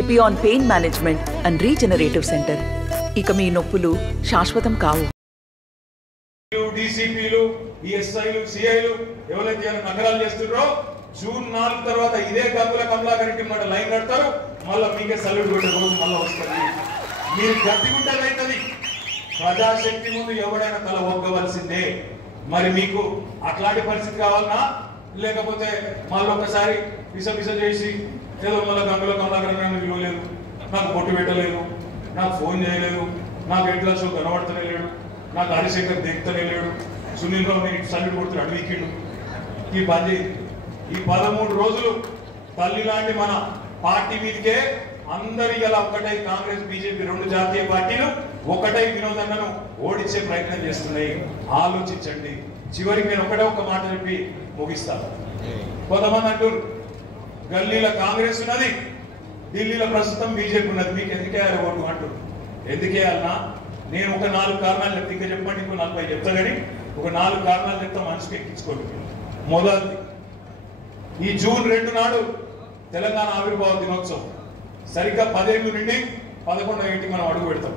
Epione pain management and regenerative centre. ఇక మీ నొప్పులు శాశ్వతం కావు. డీసీపీలు, ఈఎస్ఐలు, సిఐలు ఎవరైతే నగరాలు చేస్తున్నారో జూన్ 4 తర్వాత ఇదే గంగుల కమలాకర్ రెడ్డి మాట లైన్ కడతారు. మళ్ళీ మీకే సల్యూట్ కొట్టే రోజు మళ్ళీ వస్తుంది. మీరు గట్టిగుంటేదైతుంది. ప్రజాశక్తి ముందు ఎవడైనా తల ఒగ్గవలసిందే. మరి మీకు అట్లాంటి పరిస్థితి కావాలన్నా, లేకపోతే మళ్ళీ ఒకసారి పిస చేసి ఏదో మళ్ళీ గంగుల కమలాకర్ విలువలేదు, నాకు బొట్టు పెట్టలేదు, నాకు ఫోన్ చేయలేదు, నాకు ఎట్లా షో కనబడుతూనే లేడు, నాకు హరిశంకర్ దిగుతూనే లేడు, సునీల్ రావు నేను సల్యూట్ కొడుతున్నాడు వీకెండ్ ఈ పని. ఈ 13 రోజులు తల్లి లాంటి మన పార్టీ మీదకే అందరి ఇలా ఒకటై కాంగ్రెస్, బీజేపీ 2 జాతీయ పార్టీలు ఒకటై వినోదన్నను ఓడించే ప్రయత్నం చేస్తున్నాయి. ఆలోచించండి. చివరికి నేను ఒక మాట చెప్పి ముగిస్తాను. కొంతమంది అంటారు గల్లీలో కాంగ్రెస్ ఉన్నది, ఢిల్లీలో ప్రస్తుతం బీజేపీ ఉన్నది, మీకు ఎందుకేయాలి ఓటు అంటారు. ఎందుకేయాలన్నా నేను ఒక 4 కారణాలు చెప్తే, ఇంకా చెప్పండి ఇంకో 40 చెప్తా, కానీ ఒక 4 కారణాలు చెప్తా మనసుకు ఎక్కించుకోండి. మొదటిది, ఈ జూన్ 2 నాడు తెలంగాణ ఆవిర్భావ దినోత్సవం. సరిగ్గా 10 ఏళ్ళు నుండి 11వ ఏటికి మనం అడుగు పెడతాం.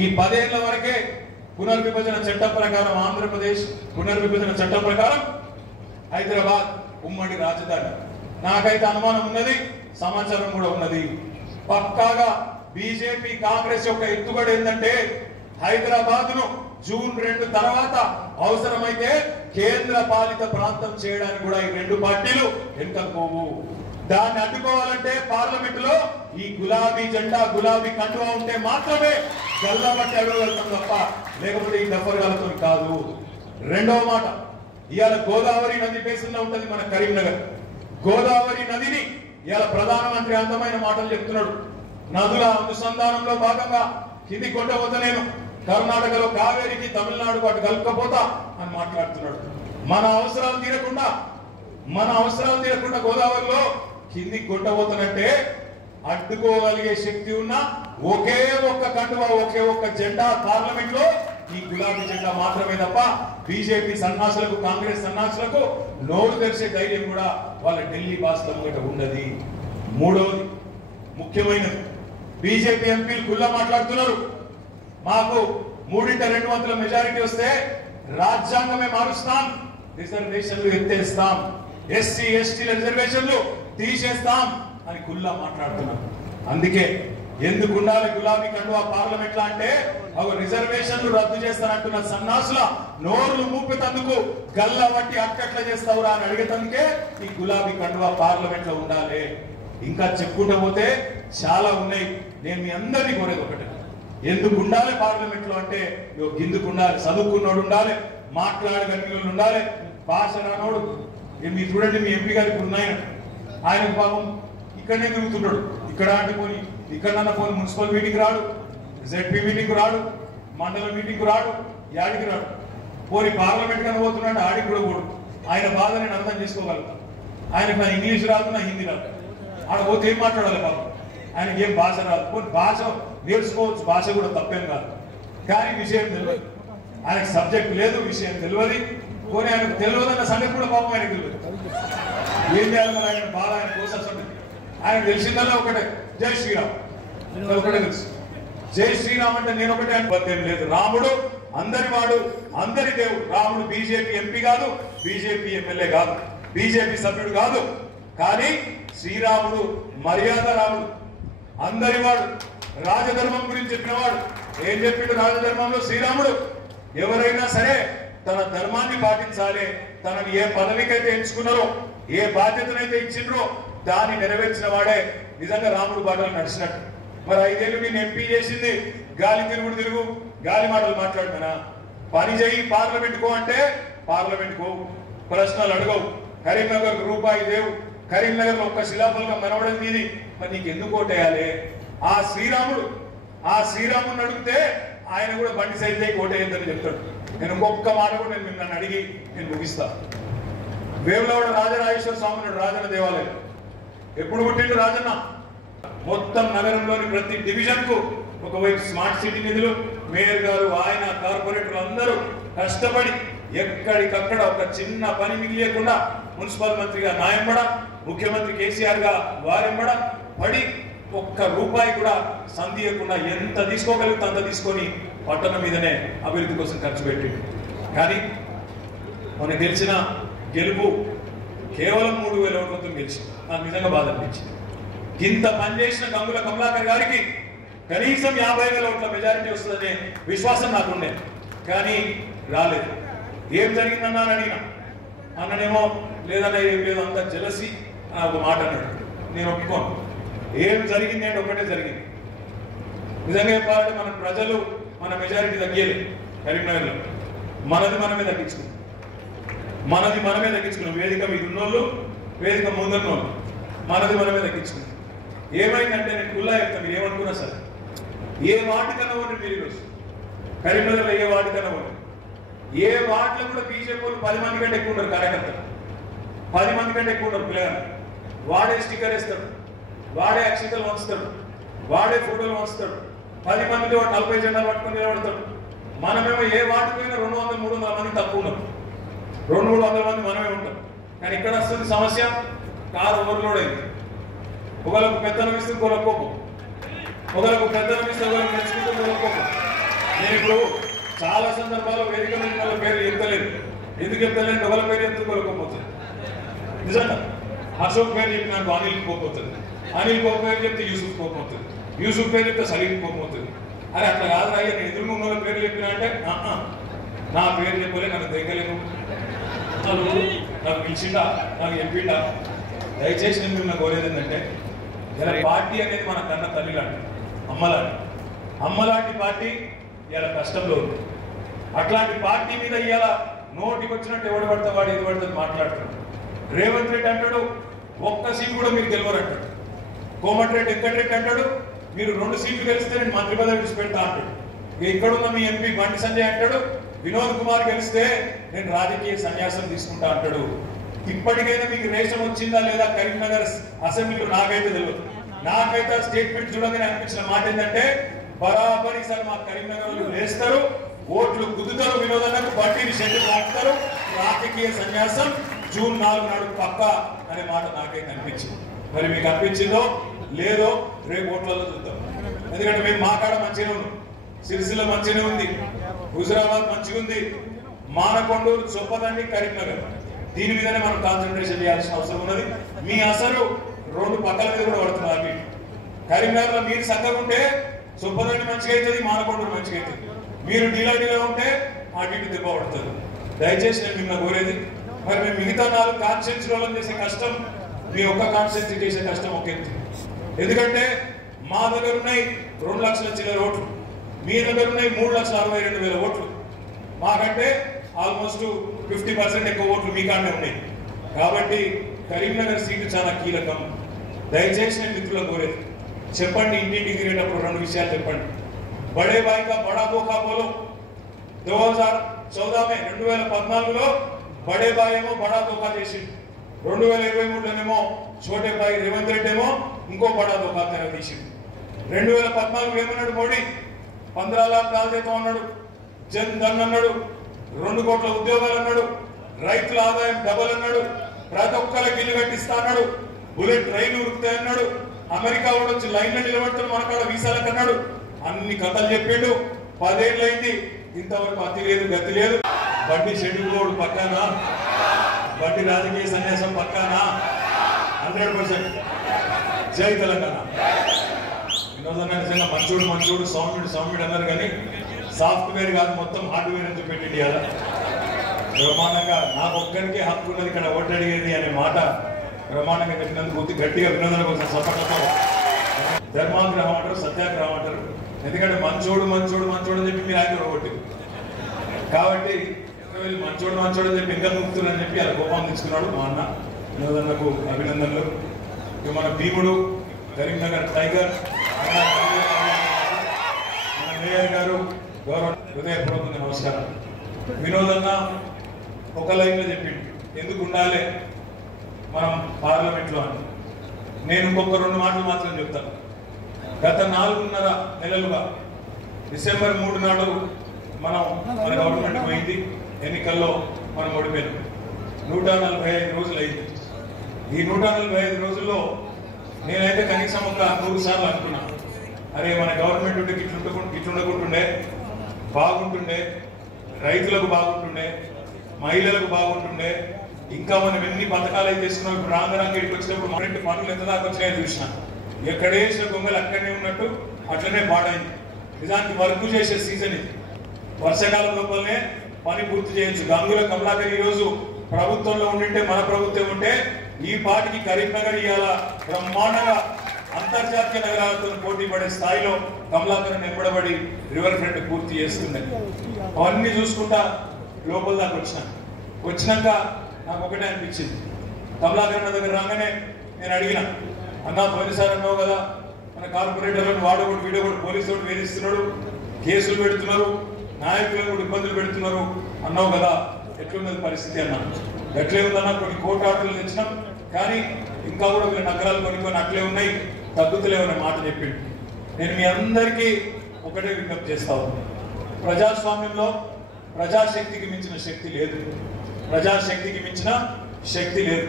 ఈ 10 ఏళ్ల వరకే పునర్విభజన చట్టం ప్రకారం, ఆంధ్రప్రదేశ్ పునర్విభజన చట్టం ప్రకారం హైదరాబాద్ ఉమ్మడి రాజధాని. నాకైతే అనుమానం ఉన్నది, సమాచారం కూడా ఉన్నది. పక్కాగా బీజేపీ కాంగ్రెస్ యొక్క ఎత్తుగడ ఏంటంటే హైదరాబాద్ ను జూన్ 2 తర్వాత అవసరమైతే కేంద్ర పాలిత ప్రాంతం చేయడానికి కూడా ఈ 2 పార్టీలు వెనుకపోవు. దాన్ని అడ్డుకోవాలంటే పార్లమెంట్ లో ఈ గులాబీ జెండా, గులాబీ కండువా ఉంటే మాత్రమే గల్లబట్టి అడగలుగుతాం తప్ప లేకపోతే ఈ దఫర్గాలతో కాదు. రెండవ మాట, ఇవాళ గోదావరి నది బేసిన్ లో ఉంటది మన కరీంనగర్. గోదావరి నదిని ఇవాళ ప్రధానమంత్రి అందమైన మాటలు చెప్తున్నాడు. నదుల అనుసంధానంలో భాగంగా కింది కొట్టబోత నేను కర్ణాటకలో కావేరికి, తమిళనాడుకు అటు కలుపుకపోతా అని మాట్లాడుతున్నాడు. మన అవసరాలు తీరకుండా గోదావరిలో కింది కొట్టబోతున్నట్టే అడ్డుకోగలిగే శక్తి ఉన్న ఒకే ఒక్క కండువా, ఒకే ఒక్క జెండా పార్లమెంట్ లో ఈ గులాబీ జెండా మాత్రమే తప్ప బీజేపీ సన్నాసులకు, కాంగ్రెస్ సన్నాసులకు నోరు తెరిచే ధైర్యం కూడా వాళ్ళ ఢిల్లీ బాస్ దగ్గర ఉన్నది. మూడవది ముఖ్యమైనది, బీజేపీ ఎంపీలు కుల్లా మాట్లాడుతున్నారు. మాకు 3/2 మెజారిటీ వస్తే రాజ్యాంగమే మారుస్తాం, రిజర్వేషన్లు ఎత్తేస్తాం, ఎస్సీ ఎస్టీల రిజర్వేషన్లు తీసేస్తాం అని కుల్లా మాట్లాడుతున్నారు. అందుకే ఎందుకు ఉండాలి గులాబీ కండువా పార్లమెంట్ లో అంటే రిజర్వేషన్లు రద్దు చేస్తానంటున్న సన్నాసుల నోర్లు మూపేందుకు గల్ల బట్టి అక్కట్లా చేస్తావురా అని అడిగేందుకే ఈ గులాబీ కండువా పార్లమెంట్ లో ఉండాలి. ఇంకా చెప్పుకుంటూ పోతే చాలా ఉన్నాయి. నేను మీ అందరినీ కోరేది ఒకటే, ఎందుకు ఉండాలి పార్లమెంట్ లో అంటే గిందుకు ఉండాలి, చదువుకున్నోడు ఉండాలి, మాట్లాడగలిగిన ఉండాలి, భాష రానోడు. మీరు చూడండి, మీ ఎంపీ గారికి ఉన్నాయన, ఆయన పాపం ఇక్కడనే తిరుగుతున్నాడు. ఇక్కడ అంటే పోనీ ఇక్కడన్నా పోనీ మున్సిపల్ మీటింగ్ రాడు, జెడ్పీ మీటింగ్ రాడు, మండల మీటింగ్ రాడు, యాడికి రాడు. పోనీ పార్లమెంట్ కన్నా పోతున్నాడు, ఆడికి కూడా పోడు. ఆయన బాధ నేను అర్థం చేసుకోగలుగుతాను. ఆయనకు నా ఇంగ్లీష్ రాదు, నా హిందీ రాదు. ఆడ పోతే ఏం మాట్లాడాలి పాపం, ఆయనకి ఏం భాష రాదు. పోనీ భాష నేర్చుకోవచ్చు, భాష కూడా తప్పేం కాదు, కానీ విషయం తెలియదు. ఆయనకు సబ్జెక్ట్ లేదు, విషయం తెలియదు. పోనీ ఆయనకు తెలియదన్న సంగతి కూడా పాపం ఆయనకు తెలియదు. ఏం చేయాలి మరి ఆయన బాధ, ఆయన కోసం ఆయన తెలిసిందల్లా ఒకటే, జై శ్రీరామ్. ఒకటే తెలుసు, జై శ్రీరామ్ అంటే నేను ఒకటే అనుకోవడం లేదు. రాముడు అందరి వాడు, అందరి దేవుడు. రాముడు బీజేపీ ఎంపీ కాదు, బీజేపీ ఎమ్మెల్యే కాదు, బీజేపీ సభ్యుడు కాదు, కానీ శ్రీరాముడు మర్యాద రాముడు, అందరి వాడు. రాజధర్మం గురించి చెప్పినవాడు. ఏం చెప్పిండు రాజధర్మంలో శ్రీరాముడు? ఎవరైనా సరే తన ధర్మాన్ని పాటించాలి. తనని ఏ పదవికైతే ఎంచుకున్నారో, ఏ బాధ్యతనైతే ఇచ్చిండ్రో దాన్ని నెరవేర్చిన వాడే నిజంగా రాముడు బాటలు నడిచినట్టు. మరి 5 ఏళ్ళు నేను ఎంపీ చేసింది గాలి తిరుగు, గాలి మాటలు మాట్లాడుతున్నా. పని చేయి, పార్లమెంట్ కో అంటే పార్లమెంట్ కో, ప్రశ్నలు అడగవు. కరీంనగర్ రూపాయి దేవు, కరీంనగర్ లో ఒక్క శిలాఫలంగా మనవడం మీది, మరి నీకు ఎందుకు ఓటేయాలి? ఆ శ్రీరాముడిని అడిగితే ఆయన కూడా బండి సైతే ఓటేయద్దని చెప్తాడు. నేను ఇంకొక మాట కూడా నేను నన్ను అడిగి నేను ముగిస్తా. వేములవాడ రాజరాజేశ్వర స్వామి రాజన్న దేవాలయం ఎప్పుడు పుట్టిండు రాజన్న? మొత్తం నగరంలోని ప్రతి డివిజన్ కు ఒకవైపు స్మార్ట్ సిటీ నిధులు, మేయర్ గారు, ఆయన, కార్పొరేటర్లు అందరూ కష్టపడి ఎక్కడికక్కడ ఒక చిన్న పని మిగిలియకుండా మున్సిపల్ మంత్రిగా నాయంబడ, ముఖ్యమంత్రి కేసీఆర్ గా వారెంబడ పడి ఒక్క రూపాయి కూడా సంధియకుండా ఎంత తీసుకోగలిగితే అంత తీసుకొని పట్టణం మీదనే అభివృద్ధి కోసం ఖర్చు పెట్టింది. కానీ మనకు గెలిచిన గెలుపు కేవలం 3,000 ఓట్లతో గెలిచింది. నాకు నిజంగా బాధ అనిపించింది. ఇంత పనిచేసిన గంగుల కమలాకర్ గారికి కనీసం 50,000 ఓట్ల మెజారిటీ వస్తుందనే విశ్వాసం నాకుండే, కానీ రాలేదు. ఏం జరిగిందన్నా అని అడిగిన అన్ననేమో లేదన్నా ఏం లేదు అంత జలసి ఒక మాట అన్నాడు. నేను ఒప్పుకోను. ఏం జరిగింది అంటే ఒకటే జరిగింది. నిజంగా చెప్పాలంటే మన ప్రజలు మన మెజారిటీ తగ్గలేదు. కరీంనగర్లో మనది మనమే తగ్గించుకున్నాం. వేదిక మీద ఉన్నోళ్ళు, వేదిక ముందున్నోళ్ళు మనది మనమే తగ్గించుకున్నాం. ఏమైందంటే నేను కుల్లా చెప్తాను, మీరు ఏమనుకున్నా సరే ఏ వాటికన్నా ఒకటి మీరు ఈరోజు కరీంనగర్లో ఏ వాటికన్నా ఒకటి ఏ వాటిలో కూడా బీజేపీ వాళ్ళు 10 మంది కంటే ఎక్కువ ఉన్నారు. కార్యకర్తలు 10 మంది కంటే ఎక్కువ ఉన్నారు. పిల్లగారు వాడే స్టిక్కర్ వేస్తాడు, వాడే అక్షింతలు వంచుతాడు, వాడే ఫోటోలు వంచుతాడు. 10 మందిలో 40 జెండాలు పట్టుకొని నిలబడతాడు. మనమేమో ఏ వాటికైనా 200-300 మంది తక్కువ ఉన్నాం. 200-300 మంది మనమే ఉంటాం. కానీ ఇక్కడ వస్తుంది సమస్య, కారు ఓవర్లోడ్ అయింది. ఒకరికి పెద్దనం ఇస్తే ఇంకొకరికి కోపం, ఒకరికి పెద్దనం ఇస్తే ఒకరికి తెచ్చుకుంటే ఇంకొకరికి కోపం. నేను ఇప్పుడు చాలా సందర్భాల్లో వేదిక మీద వాళ్ళ పేరు చెప్తలేదు. ఎందుకు చెప్తలేదు? ఒకరి పేరు చెప్తే ఒకరికి కోపం అవుతుంది. నిజంగా అశోక్ పేరు చెప్పి నాకు అనిల్ కోపం అవుతుంది, అనిల్ కోపం పేరు చెప్తే యూసుఫ్ కోపం అవుతుంది, యూసుఫ్ పేరు చెప్తే సలీం కోపం అవుతుంది. అరే అట్లా కాదు అయ్యా, నేను ఎదురు ఉన్న పేరు చెప్పినా అంటే నా పేరు చెప్పలే, నన్ను దగ్గలేదు, నాకు పిలిచిండా, నాకు చెప్పిండా. దయచేసి నేను మిమ్మల్ని కోరేది ఏంటంటే, ఇలా పార్టీ అనేది మన కన్న తల్లి లాంటి, అమ్మలాంటి పార్టీ ఇలా కష్టంలో ఉంది. అట్లాంటి పార్టీ మీద ఇవాళ నోటికి వచ్చినట్టు ఎవడు పడితే వాడు ఏది పడుతుంది మాట్లాడుతున్నాడు. రేవంత్ రెడ్డి అంటాడు ఒక్క సీట్ కూడా మీరు గెలవరు అంటాడు. కోమటిరెడ్డి వెంకటరెడ్డి అంటాడు మీరు 2 సీట్లు గెలిస్తే నేను మంత్రి పదవి విడిచిపెడతా అంటాడు. ఇక్కడున్న మీ ఎంపీ బండి సంజయ్ అంటాడు వినోద్ కుమార్ గెలిస్తే నేను రాజకీయ సన్యాసం తీసుకుంటా అంటాడు. ఇప్పటికైనా మీకు రేషన్ వచ్చిందా లేదా కరీంనగర్ అసెంబ్లీలో నాకైతే తెలియదు. నాకైతే స్టేట్మెంట్ చూడగానే అనిపించిన మాట ఏంటంటే బరాబరి సార్ మా కరీంనగర్ వేస్తారు, ఓట్లు గుద్దుతారు, వినోదన్నకు బట్టీని షెడ్యూల్ రాస్తారు, రాజకీయ సన్యాసం జూన్ 4 నాడు పక్కా అనే మాట నాకైతే అనిపించింది. మరి మీకు అనిపించిందో లేదో రేపు ఓట్లలో చూద్దాం. ఎందుకంటే మేము మా కాడ మంచిగా ఉన్నాం, సిరిసిల్ల మంచిగా ఉంది, హుజురాబాద్ మంచిగా ఉంది, మానకొండూరు, చొప్పదండి, కరీంనగర్ దీని మీదనే మనం కాన్సన్ట్రేషన్ చేయాల్సిన అవసరం ఉన్నది. మీ అసలు 2 పక్కల మీద కూడా పడుతున్నారు. కరీంనగర్ లో మీరు చక్కగా ఉంటే చొప్పదండి మంచిగా అవుతుంది, మానకొండూరు మంచిగా అవుతుంది. మీరు డీలా ఉంటే అటు ఇటు దెబ్బ పడుతుంది. దయచేసి నేను మిమ్మల్ని కోరేది, మరి మేము మిగతా 4 కాన్స్టిట్యూన్సీలలో చేసే కష్టం మీ ఒక్క కాన్స్టిట్యూన్సీ చేసే కష్టం ఒక ఎత్తు. ఎందుకంటే మా దగ్గర ఉన్నాయి 2 లక్షల చిల్లర ఓట్లు, మీ దగ్గర ఉన్నాయి 3,62,000 ఓట్లు. మాకంటే ఆల్మోస్ట్ 50% ఎక్కువ ఓట్లు మీ కాడే ఉన్నాయి. కాబట్టి కరీంనగర్ సీటు చాలా కీలకం. దయచేసి నేను మిత్రులకు కోరేది, చెప్పండి, ఇంటింటికి తిరిగేటప్పుడు 2 విషయాలు చెప్పండి. బడే బాయ్ కా బడా ధోఖా బోలో. 2014 में 2014లో బడే బాయ్ ఏమో బడా ధోఖా చేసిండు, 2023లోనేమో छोटे भाई రేవంత్ రెడ్డి ఏమో ఇంకో బడా ధోఖా తెరదీసిండు. 2014 ఏమన్నాడు మోడీ? 15 लाख डाल देता అన్నాడు, జన్ ధన్ అన్నాడు, 2 కోట్ల ఉద్యోగాలు అన్నాడు, రైతుల ఆదాయం డబల్ అన్నాడు, ప్రతి ఒక్కరికి ఇల్లు కట్టిస్తా అన్నాడు, బుల్లెట్ రైలు ఉరుకుతాయి అన్నాడు, అమెరికా వాడు వచ్చి లైన్లో నిలబడుతున్న మనకాడ వీసాలకు అన్నాడు. అన్ని కథలు చెప్పిండు. 10 ఏళ్ళు అయింది, ఇంతవరకు అతి లేదు గతి లేదు. బడ్డీ షెడ్యూల్ పక్కానా, బడ్డీ రాజకీయ సన్యాసం పక్కానా? 100%. జై తెలంగాణ. వినోదన్న నిజంగా మంచోడు సౌమ్యుడు అన్నారు, కానీ సాఫ్ట్వేర్ కాదు మొత్తం హార్డ్వేర్ అని చూపెట్టింది కదా. బ్రహ్మాండంగా నాకు ఒక్కరికే హక్కు ఉన్నది ఇక్కడ ఓటు అడిగేది అనే మాట బ్రహ్మాండంగా చెప్పినందుకు గట్టిగా వినోదన కోసం సపట్లతో ధర్మాగ్రహం అంటారు, సత్యాగ్రహం అంటారు. ఎందుకంటే మంచోడు అని చెప్పి మీరు ఆయన ఓటు, కాబట్టి మంచోడు అని చెప్పి ఇంకా నూపుతున్నారని చెప్పి అలా కోపం తెచ్చుకున్నాడు మా అన్న. వినోదన్నకు అభినందనలు. ఇక మన భీముడు, కరీంనగర్ టైగర్, మన మేయర్ గారు, గౌరవ హృదయపూర్వకంగా నమస్కారం. వినోదన్న ఒక లైన్లో చెప్పిండు ఎందుకు ఉండాలి మనం పార్లమెంట్లో అని. నేను ఇంకొక 2 మాటలు మాత్రం చెప్తాను. గత 4.5 నెలలుగా డిసెంబర్ 3 నాడు మన గవర్నమెంట్ పోయింది, ఎన్నికల్లో మనం ఓడిపోయాం. 145 రోజులు అయింది. ఈ 145 రోజుల్లో నేనైతే కనీసం ఒక 100 సార్లు అనుకున్నా, అరే మన గవర్నమెంట్ ఉంటే ఇట్లుండకుంటుండే, బాగుంటుండే, రైతులకు బాగుంటుండే, మహిళలకు బాగుంటుండే, ఇంకా మనం ఎన్ని పథకాలు అయితే తీసుకున్నాం. ఇప్పుడు రాంగరంగడికి వచ్చినప్పుడు మరింటి పనులు ఎంత దాకా వచ్చినాయో చూసిన, ఎక్కడేసిన దొంగలు అక్కడనే ఉన్నట్టు అట్లనే పాడైంది. నిజానికి వర్క్ చేసే సీజన్ ఇది, వర్షాకాలం లోపలనే పని పూర్తి చేయొచ్చు. గంగుల కమలాకర్ ఈరోజు ప్రభుత్వంలో ఉండింటే, మన ప్రభుత్వం ఉంటే ఈ పాటికి కరీంనగర్ ఇవాళ బ్రహ్మాండంగా అంతర్జాతీయ నగరాలతో పోటీ పడే స్థాయిలో కమలాకర్ నింపడబడి రివర్ ఫ్రంట్ పూర్తి చేస్తుండే. అవన్నీ చూసుకుంటా లోపల దాకా వచ్చినాక నాకు ఒకటే అనిపించింది, కమలాకర్ దగ్గర రాగానే నేను అడిగిన, అన్నా పోయినసారి అన్నావు కదా మన కార్పొరేటర్లను వాడకూడదు, వీడకూడదు, పోలీసు వాడు వేధిస్తున్నాడు, కేసులు పెడుతున్నారు, నాయకులను కూడా ఇబ్బందులు పెడుతున్నారు అన్నావు కదా, ఎట్లున్నది పరిస్థితి అన్నా. ఎట్లే ఉందన్నా, కొన్ని కోర్టు ఆర్డర్లు తెచ్చినాం, కానీ ఇంకా కూడా వీళ్ళ నగరాలు కొన్ని అట్లే ఉన్నాయి, తగ్గుతలేవనే మాట చెప్పిండు. నేను మీ అందరికీ ఒకటే విజ్ఞప్తి చేస్తా ఉన్నాను, ప్రజాస్వామ్యంలో ప్రజాశక్తికి మించిన శక్తి లేదు, ప్రజాశక్తికి మించిన శక్తి లేదు.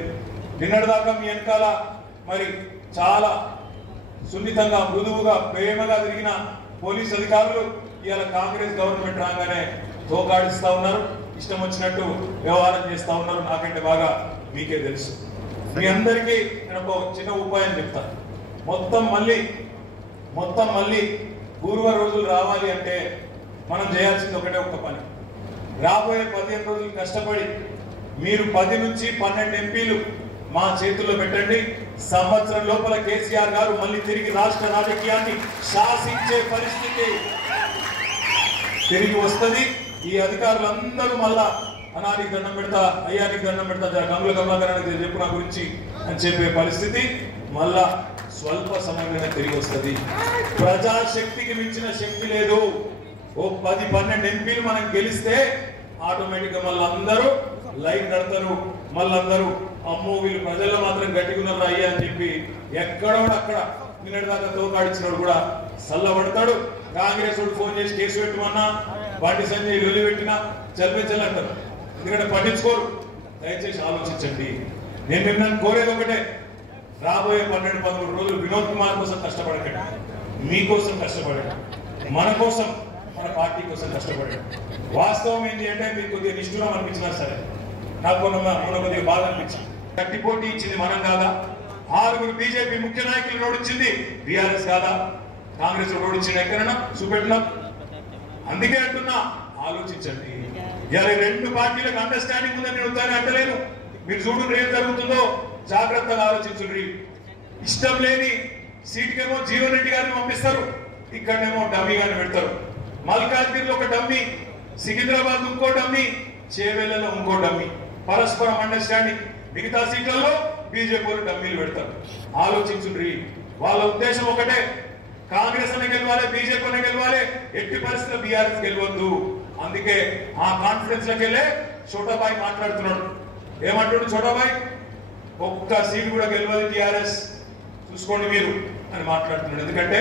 నిన్నటిదాకా మీ వెనకాల మరి చాలా సున్నితంగా, మృదువుగా, ప్రేమగా తిరిగిన పోలీస్ అధికారులు ఇవాళ కాంగ్రెస్ గవర్నమెంట్ రాగానే తోకాడిస్తా ఉన్నారు, ఇష్టం వచ్చినట్టు వ్యవహారం చేస్తా ఉన్నారు. నాకంటే బాగా మీకే తెలుసు. మీ అందరికీ నేను ఒక చిన్న ఉపాయం చెప్తాను. మొత్తం మళ్ళీ పూర్వ రోజులు రావాలి అంటే మనం చేయాల్సింది ఒకటే ఒక్క పని. రాబోయే 15 రోజులు కష్టపడి మీరు 10 నుంచి 12 ఎంపీలు మా చేతుల్లో పెట్టండి. సంవత్సరం లోపల కేసీఆర్ గారు మళ్ళీ తిరిగి రాష్ట్ర రాజకీయాన్ని శాసించే పరిస్థితి తిరిగి వస్తుంది. ఈ అధికారులందరూ మళ్ళా అనానికి దండం పెడతా, అయ్యానికి దండం పెడతా, గంగుల కమలాకరానికి చెప్పు నా గురించి అని చెప్పే పరిస్థితి మళ్ళా స్వల్ప సమయంలోనే తిరిగి వస్తుంది. ప్రజాశక్తికి మించిన శక్తి లేదు. ఓ 10-12 ఎంపీలు మనం గెలిస్తే ఆటోమేటిక్ గా మళ్ళీ అందరూ లైన్ కడతారు, మళ్ళీ అందరూ అమ్మో వీళ్ళు ప్రజల్లో మాత్రం గట్టిగున్నారు అయ్యా అని చెప్పి ఎక్కడో అక్కడ నిన్నటి దాకా తోకాడిచ్చినాడు కూడా చల్లబడతాడు. కాంగ్రెస్ వాడు ఫోన్ చేసి కేసు పెట్టమన్నా, బండి సంజయ్ లొల్లి పెట్టినా చల్లించాలంటారు, ఎందుకంటే పట్టించుకోరు. దయచేసి ఆలోచించండి. నేను మిమ్మల్ని కోరేది ఒకటే, రాబోయే 12-13 రోజులు వినోద్ కుమార్ కోసం కష్టపడకండి, మీకోసం కష్టపడండి, మన కోసం, మన పార్టీ కోసం కష్టపడండి. వాస్తవం ఏంటి అంటే మీకు కొద్దిగా నిష్ఠురం అనిపించినా సరే, నాకు మొన్న కొద్దిగా బాధ అనిపించింది. గట్టి పోటీ ఇచ్చింది మనం కాదా? 6 బీజేపీ ముఖ్య నాయకులు ఓడించింది బీఆర్ఎస్ కాదా? కాంగ్రెస్ ఓడించింది ఎక్కడైనా చూపెట్టినా? అందుకే అంటున్నా, ఆలోచించండి. ఇలా 2 పార్టీలకు అండర్స్టాండింగ్ ఉందని నేను ఉదాహరణ అంటలేను. మీరు చూడండి ఏం జరుగుతుందో, జాగ్రత్తగా ఆలోచించుండ్రి. ఇష్టం లేని సీటుకేమో జీవన్ రెడ్డి గారిని పంపిస్తారు, ఇక్కడనేమో డమ్మీ గారిని పెడతారు. మల్కాజ్గిరిలో ఒక డమ్మీ, సికింద్రాబాద్ ఇంకో డమ్మీ, చేవెళ్లలో ఇంకో డమ్మీ. పరస్పరం అండర్స్టాండింగ్. మిగతా సీట్లలో బీజేపీ డమ్మీలు పెడతారు. ఆలోచించుండ్రి. వాళ్ళ ఉద్దేశం ఒకటే, కాంగ్రెస్ అనే గెలవాలి, బీజేపీ అనే గెలవాలి, ఎట్టి పరిస్థితుల్లో బీఆర్ఎస్ గెలవద్దు. అందుకే ఆ కాన్ఫరెన్స్ లోకి వెళ్ళే చోటాబాయ్ మాట్లాడుతున్నాడు. ఏమంటాడు చోటాబాయ్? ఒక్క సీట్ కూడా గెలవాలి టీఆర్ఎస్, చూసుకోండి మీరు అని మాట్లాడుతున్నాడు. ఎందుకంటే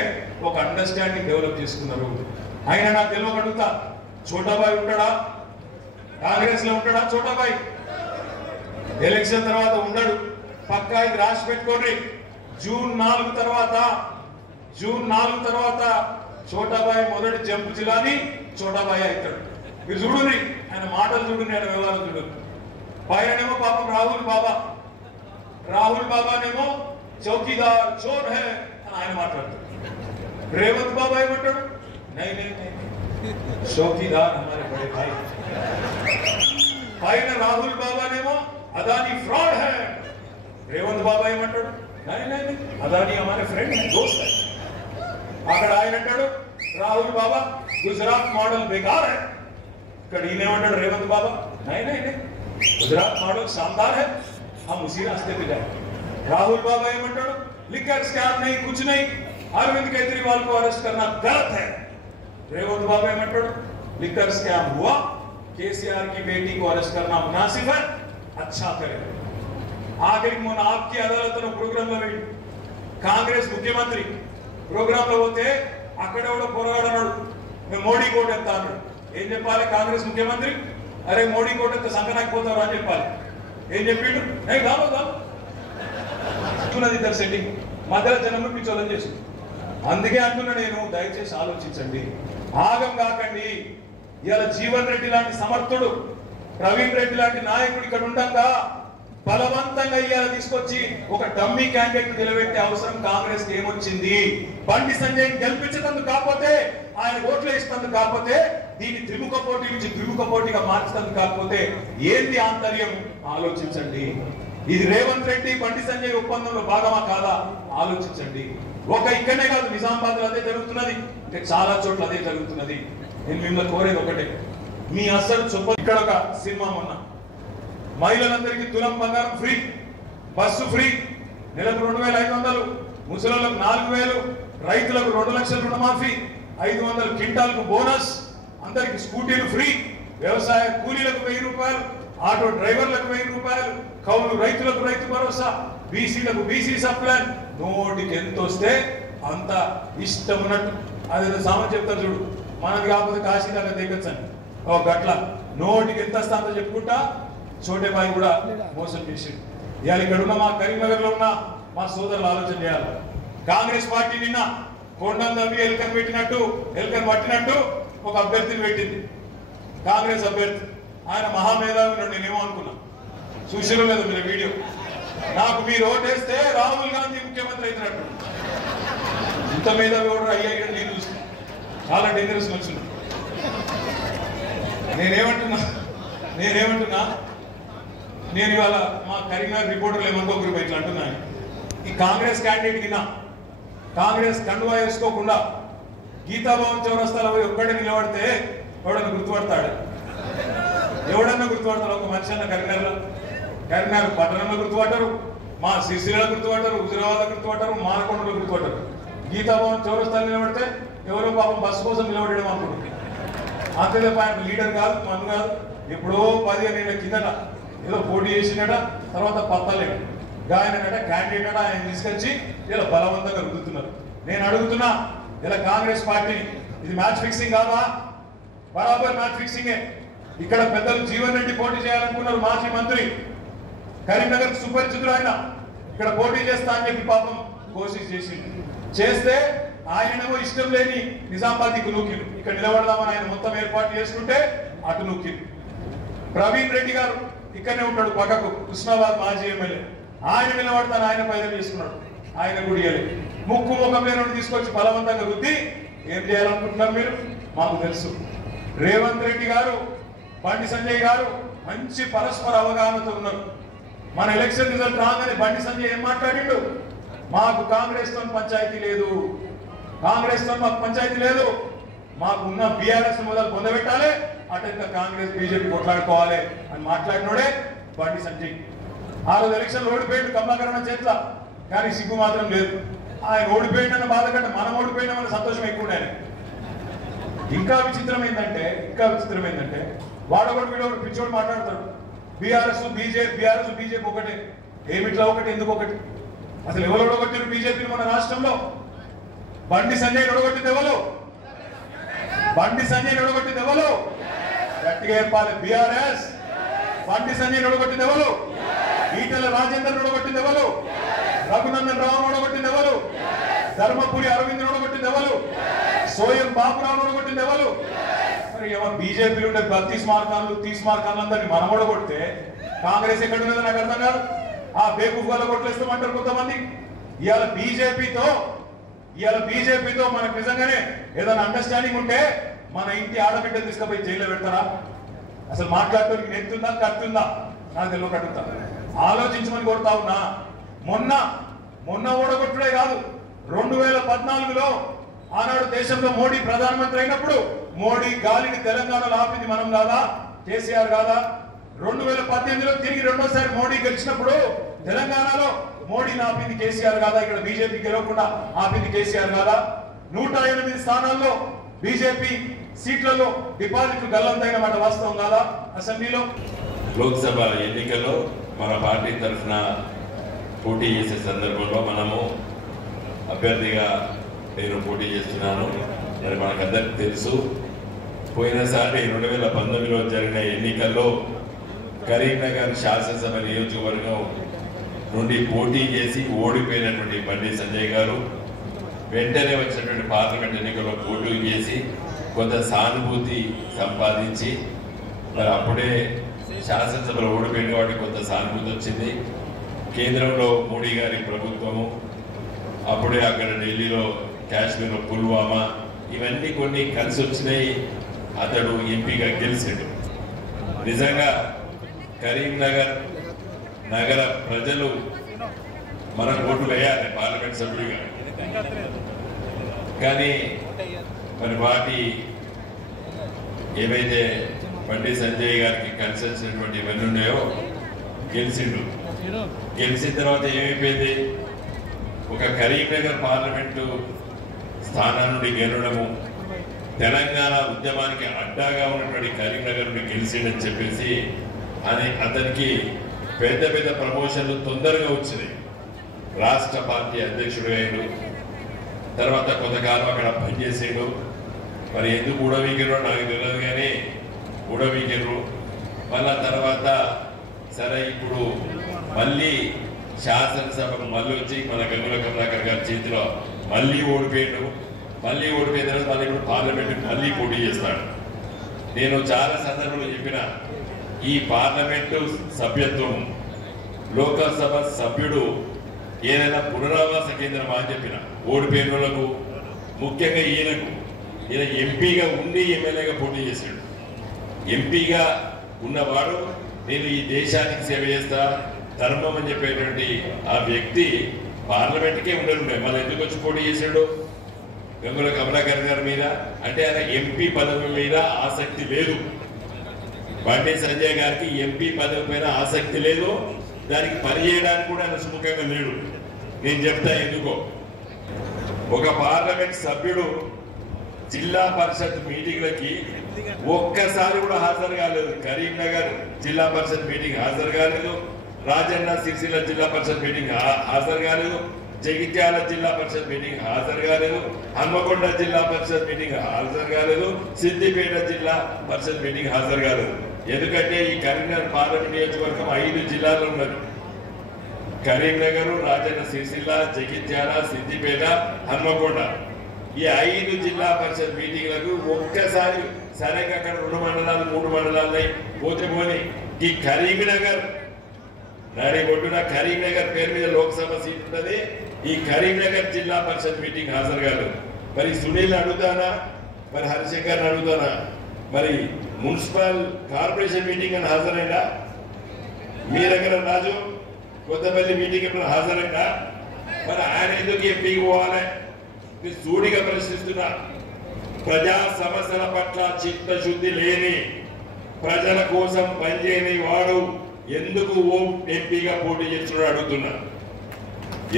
ఒక అండర్స్టాండింగ్ డెవలప్ చేసుకున్నారు. ఆయన నాకు తెలియకడుగుతా, చోటాబాయ్ ఉంటాడా? కాంగ్రెస్ లో ఉంటాడా చోటాబాయ్? ఎలక్షన్ తర్వాత ఉండడు. పక్కా ఇది రాసి పెట్టుకోండి. జూన్ 4 తర్వాత చోటాబాయ్ మొదటి జంపు జిల్లాని చోటాబాయ్ అవుతాడు. మీరు చూడండి, ఆయన మాటలు చూడండి, ఆయన వ్యవహారం చూడండి. పైననేమో పాపం రాహుల్ బాబానేమో చౌకీదార్ చోర్ హై అని ఆయన మాట్లాడతాడు. రేవంత్ బాబా ఏమంటాడు? నై చౌకీదార్ హమారే బడే భాయ్. పైన రాహుల్ బాబానేమో అదానీ ఫ్రాడ్ హై. రేవంత్ బాబా ఏమంటాడు? నై అదానీ హమారే ఫ్రెండ్ హై, దోస్త్ హై. అక్కడ ఆయన అంటాడు రాహుల్ బాబా గుజరాత్ మోడల్ బేకార్ హై. ఇక్కడ ఈయనేమంటాడు రేవంత్ బాబా? నై గుజరాత్ మోడల్ शानदार है, हम उसी रास्ते पे जाए. राहुल बाबा ఏమంటాడు? लिकर स्कैम नहीं, कुछ नहीं, अरविंद केजरीवाल को अरेस्ट करना गलत है. रेवंत बाबा ఏమంటాడు? लिकर स्कैम हुआ, केसीआर की बेटी को अरेस्ट करना मुनासिब है, अच्छा करे. ఆఖరికి మొన్న ఆప్కి అదాలత్లో ప్రోగ్రామ్ లో కాంగ్రెస్ ముఖ్యమంత్రి ప్రోగ్రామ్ లో పోతే అక్కడ కూడా పోరాడన్నాడు, మేము మోడీ కోట్ ఎత్తా అన్నాడు. ఏం చెప్పాలి కాంగ్రెస్ ముఖ్యమంత్రి? అరే మోడీ కోట సంకనాకపోతారు అని చెప్పాలి. ఏం చెప్పిండు? దాబో ఇద్దరు సెట్టింగ్. మధ్యలో జనం పిచ్చోళం చేసి. అందుకే అంటున్నా నేను, దయచేసి ఆలోచించండి, ఆగం కాకండి. ఇవాళ జీవన్ రెడ్డి లాంటి సమర్థుడు, ప్రవీణ్ రెడ్డి లాంటి నాయకుడు ఇక్కడ ఉండగా బలవంతంగా ఇవాళ తీసుకొచ్చి ఒక డమ్మీ క్యాండిడేట్ నిలబెట్టే అవసరం కాంగ్రెస్ కి ఏమొచ్చింది? బండి సంజయ్ గెలిపించేందుకు కాకపోతే, ఆయన ఓట్లు వేసినందుకు కాకపోతే, దీన్ని త్రిముఖ పోటీ నుంచి ద్విముఖ పోటీగా మార్చినందుకు కాకపోతే ఏంది ఆంతర్యం? ఆలోచించండి. ఇది రేవంత్ రెడ్డి బండి సంజయ్ ఒప్పందంలో భాగమా కాదా? ఆలోచించండి. ఒక ఇక్కడనే కాదు, నిజామాబాద్ లో అదే జరుగుతున్నది, ఇంకా చాలా చోట్ల అదే జరుగుతున్నది. నేను మిమ్మల్ని కోరేది ఒకటే, మీ అసలు చొప్ప. ఇక్కడ ఒక సినిమా మొన్న, మహిళలందరికీ తులం బంగారం ఫ్రీ, బస్సు ఫ్రీ, నెలకు 2500, ముసలిలకు 4000, రైతులకు 2 లక్షల రుణమాఫీ, 500 క్వింటాలకు బోనస్, అందరికి స్కూటీలు ఫ్రీ, వ్యవసాయ కూలీలకు 1000 రూపాయలు, ఆటో డ్రైవర్లకు 1000 రూపాయలు, కౌలు రైతులకు రైతు భరోసా, బీసీలకు బీసీ సప్లాన్. నోటికి ఎంత వస్తే అంత ఇష్టం ఉన్నట్టు అదే సామాన్ చెప్తారు చూడు, మనది కాకపోతే కాశీ దాకా దిగొచ్చని ఓ గట్ల నోటికి ఎంత వస్తే అంత చెప్పుకుంటా చోటేబాయి కూడా మోసం చేసిండు. ఇవాళ ఇక్కడ ఉన్న మా కరీంనగర్ లో ఉన్న మా సోదరులు ఆలోచన చేయాలి. కాంగ్రెస్ పార్టీ నిన్న కొండం తవ్వి ఎల్కన్ పట్టినట్టు ఒక అభ్యర్థిని పెట్టింది, కాంగ్రెస్ అభ్యర్థి. ఆయన మహామేధావి, నేనేమో అనుకున్నా, చూసిరో లేదు మీరు వీడియో. నాకు మీరు ఓటేస్తే రాహుల్ గాంధీ ముఖ్యమంత్రి అవుతున్నట్టు. ఇంత మేధావి ఓటర్ అయ్యా నేను చూసిన, చాలా డేంజరస్ మనుషులు. నేనేమంటున్నా నేను ఇవాళ మా కరీంనగర్ రిపోర్టర్లు ఏమనుకోకరు ఇట్లా అంటున్నాను. ఈ కాంగ్రెస్ క్యాండిడేట్ కింద కాంగ్రెస్ కండువా వేసుకోకుండా గీతాభవన్ చౌరస్తాలో ఒక్కడే నిలబడితే ఎవడన్నా గుర్తుపడతాడు? ఒక మనిషి అన్న కరీంనగర్ పట్టణంలో గుర్తుపట్టరు, మా సిరిసిల్లలో గుర్తుపట్టరు, హుజురాబాద్లో గుర్తుపట్టరు, మానకొండలో గుర్తుపట్టరు. గీతాభవన్ చౌరస్తాలో నిలబడితే ఎవరో పాపం బస్సు కోసం నిలబడడం అనుకుంటుంది. అంతే తప్ప ఆయన లీడర్ కాదు, మన కాదు. ఎప్పుడో 15 ఏళ్ల కిందట ఏదో పోటీ చేసినట, తర్వాత పత్తలేడు ఆయన క్యాండిడేట్ అట, ఆయన తీసుకొచ్చి ఇలా బలవంతంగా రుద్దుతున్నారు. నేను అడుగుతున్నా, ఇలా కాంగ్రెస్ పార్టీ ఇది మ్యాచ్ ఫిక్సింగ్ కాదా? బరాబర్ మ్యాచ్ ఫిక్సింగే. ఇక్కడ పెద్దలు జీవన్ రెడ్డి పోటీ చేయాలనుకున్నారు, మాజీ మంత్రి, కరీంనగర్ సుపరిచితుడు ఆయన. ఇక్కడ పోటీ చేస్తా అని చెప్పి పాపం కోషిష్ చేస్తే ఆయనేమో ఇష్టం లేని నిజామాబాద్కి నూకిలు, ఇక్కడ నిలబడదామని ఆయన మొత్తం ఏర్పాటు చేసుకుంటే అటు నూకిలు. ప్రవీణ్ రెడ్డి గారు ఇక్కడనే ఉంటాడు పక్కకు, హుస్నాబాద్ మాజీ ఎమ్మెల్యే, ఆయన నిలబడతాను, ఆయన పైదలు చేసుకున్నాడు, ఆయన గుడియాలి. ముక్కు ముఖం లేని తీసుకొచ్చి బలవంతంగా రుద్ది ఏం చేయాలనుకుంటున్నారు మీరు? మాకు తెలుసు. రేవంత్ రెడ్డి గారు, బండి సంజయ్ గారు మంచి పరస్పర అవగాహనతో ఉన్నారు. మన ఎలక్షన్ రిజల్ట్ రాగానే బండి సంజయ్ ఏం మాట్లాడిండు? మాకు కాంగ్రెస్ తో పంచాయతీ లేదు, మాకు పంచాయతీ లేదు, మాకు ఉన్న బీఆర్ఎస్ మొదలు పొందబెట్టాలి, అటెంత కాంగ్రెస్ బీజేపీ కొట్లాడుకోవాలి అని మాట్లాడినోడే బండి సంజయ్. ఆ రోజు ఎలక్షన్ ఓడిపోయిండు కమలాకరణ చేట్ల, కానీ సిగ్గు మాత్రం లేదు. ఆయన ఓడిపోయిండన్న బాధ కంటే మనం ఓడిపోయినామన్న సంతోషం ఎక్కువ ఉండే. ఇంకా విచిత్రం ఏంటంటే వాడొకటి వీడొకటి పిచ్చోడు మాట్లాడతాడు, బీఆర్ఎస్ బీజేపీ ఒకటే. ఏమిట్లా ఒకటి? ఎందుకు ఒకటి? అసలు ఎవరు ఓడగొట్టారు బీజేపీని మన రాష్ట్రంలో? బండి సంజయ్ ఓడగొట్టింది ఎవరు? గట్టిగా చెప్పాలి. బీఆర్ఎస్. బండి సంజయ్ ఓడగొట్టింది ఎవరు? ఈటెల రాజేందర్ ఓడగొట్టింది ఎవరు? రఘునందన్ రావు ఓడగొట్టింది ఎవరు? ధర్మపురి అరవింద్ ఓడగొట్టింది ఎవరు? సోయం బాబురావు ఓడగొట్టింది ఎవరు? మరి ఏమన్నా బీజేపీలు ఉండే 32 మార్కాలు అందరినీ మనం ఓడగొడితే కాంగ్రెస్ ఎక్కడ ఉన్నదో నాకు అర్థం కాదు. ఆ బేకూఫ్ వల్ల కొట్లేస్తామంటారు కొంతమంది. ఇవాళ బీజేపీతో మనకు నిజంగానే ఏదైనా అండర్స్టాండింగ్ ఉంటే మన ఇంటి ఆడబిడ్డలు తీసుకుపోయి జైల్లో పెడతారా? అసలు మాట్లాడటానికి నెత్తుందా కత్తుందా నాకు తెలియక అడుగుతా. ఆలోచించమని కోరుతా ఉన్నా. మొన్న ఓడగొట్టుడే కాదు, 2014లో ఆనాడు దేశంలో మోడీ ప్రధానమంత్రి అయినప్పుడు మోడీ గాలిని తెలంగాణలో ఆపింది మనం కాదా? కేసీఆర్ కాదా? 2018లో తిరిగి రెండోసారి మోడీ గెలిచినప్పుడు తెలంగాణలో మోడీని ఆపింది కేసీఆర్ కాదా? ఇక్కడ బీజేపీ గెలవకుండా ఆపింది కేసీఆర్ కాదా? 108 స్థానాల్లో బీజేపీ సీట్లలో డిపాజిట్లు గల్లంతైన మాట వాస్తవం కాదా? అసెంబ్లీలో లోక్సభ ఎన్నికల్లో మన పార్టీ తరఫున పోటీ చేసే సందర్భంలో మనము అభ్యర్థిగా నేను పోటీ చేస్తున్నాను. మరి మనకందరికీ తెలుసు, పోయినసారి 2019లో జరిగిన ఎన్నికల్లో కరీంనగర్ శాసనసభ నియోజకవర్గం నుండి పోటీ చేసి ఓడిపోయినటువంటి బండి సంజయ్ గారు వెంటనే వచ్చినటువంటి పార్లమెంట్ ఎన్నికల్లో పోటీ చేసి కొంత సానుభూతి సంపాదించి మరి అప్పుడే శాసనసభలో ఓడిపోయిన వాటికి కొంత సానుభూతి వచ్చింది. కేంద్రంలో మోడీ గారి ప్రభుత్వము, అప్పుడే అక్కడ ఢిల్లీలో కాశ్మీర్లో పుల్వామా, ఇవన్నీ కొన్ని కలిసి వచ్చినాయి. అతడు ఎంపీగా గెలిచాడు. నిజంగా కరీంనగర్ నగర ప్రజలు మన ఓటు వేయాలి పార్లమెంట్ సభ్యుడిగా. కానీ మరి వాటి ఏవైతే బండి సంజయ్ గారికి కలిసి వచ్చినటువంటి ఇవన్నీ ఉన్నాయో గెలిచిండు. గెలిచిన తర్వాత ఏమైపోయింది, ఒక కరీంనగర్ పార్లమెంటు స్థానం నుండి గెలవడము, తెలంగాణ ఉద్యమానికి అడ్డాగా ఉన్నటువంటి కరీంనగర్ నుండి గెలిచిండని చెప్పేసి అతనికి పెద్ద పెద్ద ప్రమోషన్లు తొందరగా వచ్చినాయి. రాష్ట్ర పార్టీ అధ్యక్షుడు అయ్యాడు. తర్వాత కొంతకాలం అక్కడ పనిచేసాడు. మరి ఎందుకు ఊడవీకెరో నాకు తెలియదు, కానీ ఊడవీకెరు. మళ్ళా తర్వాత సరే ఇప్పుడు మళ్ళీ శాసనసభకు మళ్ళీ వచ్చి మన గంగుల కమలాకర్ గారి చేతిలో మళ్ళీ ఓడిపోయాడు. మళ్ళీ ఓడిపోయిన తర్వాత మళ్ళీ ఇప్పుడు పార్లమెంట్ మళ్ళీ పోటీ చేస్తాడు. నేను చాలా సందర్భంలో చెప్పిన ఈ పార్లమెంటు సభ్యత్వం, లోకసభ సభ్యుడు ఏదైనా పునరావాస కేంద్రం అని చెప్పిన ఓడిపోయిన వాళ్ళకు, ముఖ్యంగా ఈయన ఎంపీగా ఉండి ఎమ్మెల్యేగా పోటీ చేశాడు. ఎంపీగా ఉన్నవాడు నేను ఈ దేశానికి సేవ చేస్తా, ధర్మం అని చెప్పేటువంటి ఆ వ్యక్తి పార్లమెంట్కే ఉండనుండే. మళ్ళీ ఎందుకు వచ్చి పోటీ చేశాడు గంగుల కమలాకర్ గారి మీద? అంటే ఆయన ఎంపీ పదవి మీద ఆసక్తి లేదు. బండి సంజయ్ గారికి ఎంపీ పదవి పైన ఆసక్తి లేదు. దానికి పని చేయడానికి కూడా ఆయన సుముఖంగా లేడు. నేను చెప్తా ఎందుకో. ఒక పార్లమెంట్ సభ్యుడు జిల్లా పరిషత్ మీటింగ్లకి ఒక్కసారి కూడా హాజరు కాలేదు. కరీంనగర్ జిల్లా పరిషత్ మీటింగ్ హాజరు కాలేదు, రాజన్న సిరిసిల్ల జిల్లా పరిషత్ మీటింగ్ హాజరు కాలేదు, జగిత్యాల జిల్లా పరిషత్ మీటింగ్ హాజరు కాలేదు, హన్మకొండ జిల్లా పరిషత్ మీటింగ్ హాజరు కాలేదు, సిద్దిపేట జిల్లా పరిషత్ మీటింగ్ హాజరు కాలేదు. ఎందుకంటే ఈ కరీంనగర్ పార్లమెంట్ నియోజకవర్గం 5 జిల్లాలు ఉన్నది. కరీంనగర్, రాజన్న సిరిసిల్ల, జగిత్యాల, సిద్దిపేట, హన్మకొండ, ఈ 5 జిల్లా పరిషత్ మీటింగ్లకు ఒక్కసారి సరే అక్కడ 2 మండలాలు 3 మండలాలు పోతే పోని ఈ కరీంనగర్ నాడి ఒడ్డున కరీంనగర్ పేరు మీద లోక్సభ సీట్ ఉన్నది. ఈ కరీంనగర్ జిల్లా పరిషత్ మీటింగ్ హాజరు కాదు. మరి సునీల్ అడుగుతానా, మరి హరిశంకర్ అడుగుతానా, మరి మున్సిపల్ కార్పొరేషన్ మీటింగ్ అని హాజరైనా? మీ దగ్గర రాజు కొత్తపల్లి మీటింగ్ ఎప్పుడు హాజరైనా? మరి ఆయన ఎందుకు ఎంపీకి పోవాలి? సూటిగా ప్రశ్నిస్తున్నా. ప్రజా సమస్యల పట్ల చిత్తశుద్ధి లేని, ప్రజల కోసం పనిచేయని వాడు ఎందుకు ఎంపీగా పోటీ చేస్తున్నాడు అడుగుతున్నా.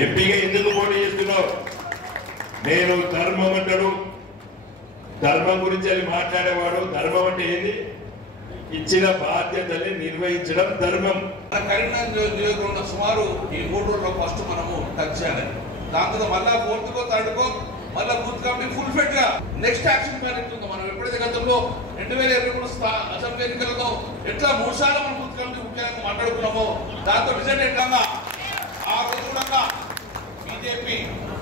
ఎంపీగా ఎందుకు పోటీ చేస్తున్నావు? నేను ధర్మం అంటాడు. ధర్మం గురించి అని మాట్లాడేవాడు. ధర్మం అంటే ఏంది? ఇచ్చిన బాధ్యతని నిర్వహించడం ధర్మం. కరీంనగర్ నియోజకవర్గంలో సుమారు ఈ 3 రోజుల్లో ఫస్ట్ మనము టచ్ చేయాలి. దాంతో మళ్ళా 4th కో 3rd కో మళ్ళా బూత్ కమిటీ ఫుల్ ఫిట్ గా నెక్స్ట్ యాక్షన్ ప్లాన్ ఎట్లుందో మనం ఎప్పుడైతే గతంలో 2023 అసెంబ్లీ ఎన్నికలలో ఎట్లా 3 సార్లు మనం బూత్ కమిటీ ముఖ్యంగా మాట్లాడుకున్నామో దాంతో రిజల్ట్ ఎట్లా ఆ రోజు కూడా బీజేపీ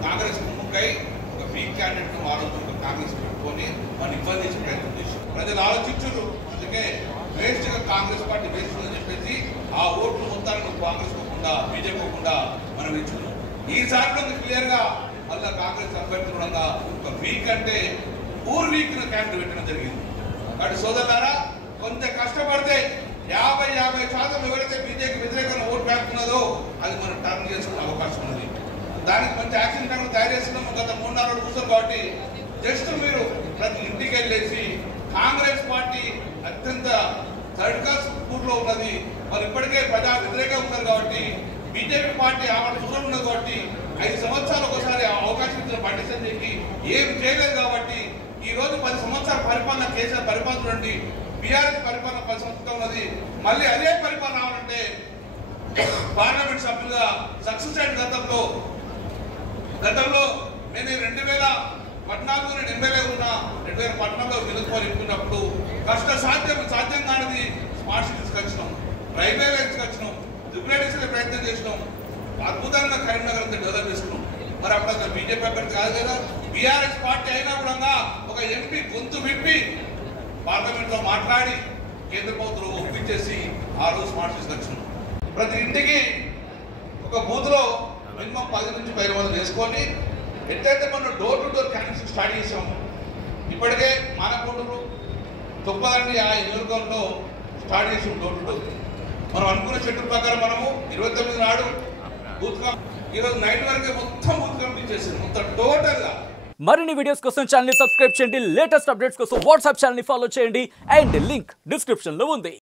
కాంగ్రెస్ ముఖ్యై ఒక వీక్ క్యాండిడేట్ ఆలోచన కాంగ్రెస్ పెట్టుకొని మనం ఇబ్బంది చేసే ప్రయత్నం చేశారు. ప్రజలు ఆలోచించారు. అందుకే వేస్ట్ గా కాంగ్రెస్ పార్టీ వేస్ట్ అని చెప్పేసి ఆ ఓట్లు మొత్తాన్ని కాంగ్రెస్ పోకుండా బీజేపీ పోకుండా మనం ఇచ్చుకున్నాం. ఈసారి క్లియర్ గా మళ్ళా కాంగ్రెస్ అభ్యర్థులు ఒక వీక్ అంటే వీక్ క్యాండిడేట్ పెట్టడం జరిగింది. కాబట్టి సోదరులారా, కొంత కష్టపడితే 50% ఎవరైతే బీజేపీ వ్యతిరేకంగా ఓటు వేస్తున్నదో అది మనం టర్న్ చేసుకునే అవకాశం ఉంది. దానికి మంచి యాక్షన్ ప్లాన్ తయారు చేస్తున్నాము. గత 3-4 రోజులు చూసాం. కాబట్టి జస్ట్ మీరు ప్రతి ఇంటికి వెళ్ళేసి కాంగ్రెస్ పార్టీ అత్యంత థర్డ్ క్లాస్ లో ఉన్నది, మరి ఇప్పటికే ప్రజా వ్యతిరేకంగా ఉన్నారు. కాబట్టి బీజేపీ పార్టీ ఆమె దూరం ఉన్నది. కాబట్టి 5 సంవత్సరాలు ఒకసారి అవకాశం ఇచ్చిన బండి సంజయ్కి ఏం చేయలేదు. కాబట్టి ఈ రోజు 10 సంవత్సరాల పరిపాలన, కేసీఆర్ పరిపాలన నుండి బీఆర్ఎస్ పరిపాలన 10 సంవత్సరాలు ఉన్నది. మళ్ళీ అదే పరిపాలన రావాలంటే పార్లమెంట్ సభ్యులుగా సక్సెస్ అయిన గతంలో నేను 2014 నేను ఎమ్మెల్యే ఉన్నా. 2014లో నిలుచుకొని ఇప్పుకున్నప్పుడు సాధ్యం కానిది స్మార్ట్ సిటీ తీసుకొచ్చినాం, రైల్వే లైన్ తీసుకొచ్చినాం, రిప్లేట్ ప్రయత్నం చేసినాం. అద్భుతంగా కరీంనగర్ అంతా డెవలప్ చేసుకున్నాం. మరి అప్పుడు అసలు బీజేపీ అభ్యర్థి కాదు కదా, బీఆర్ఎస్ పార్టీ అయినా కూడా ఒక ఎంపీ గొంతు విప్పి పార్లమెంట్ లో మాట్లాడి కేంద్ర ప్రభుత్వం ఒప్పించేసి ఆ రోజు స్మార్ట్ సిటీ వచ్చినాం. ప్రతి ఇంటికి ఒక బూత్ లో మినిమం 10 నుంచి 15 మంది వేసుకొని ఎట్లయితే మనం door to door candidates start చేసాము. ఇప్పటికే మానకొండూరు తొప్పదండి ఆ నియోజకవర్గంలో స్టార్ట్ చేసాం డోర్ టు డోర్. మనం అనుకున్న షెడ్యూల్ ప్రకారం మనము 29 నాడు బూత్ ఈరోజు నైట్ వరకే మొత్తం బూత్ కంప్లీట్ చేసింది మొత్తం టోటల్ గా. మరిన్ని వీడియోస్ కోసం ఛానల్ ని సబ్స్క్రైబ్ చేయండి, లేటెస్ట్ అప్డేట్స్ కోసం వాట్సాప్ ఛానల్ ని ఫాలో చేయండి అండ్ లింక్ డిస్క్రిప్షన్ లో ఉంది.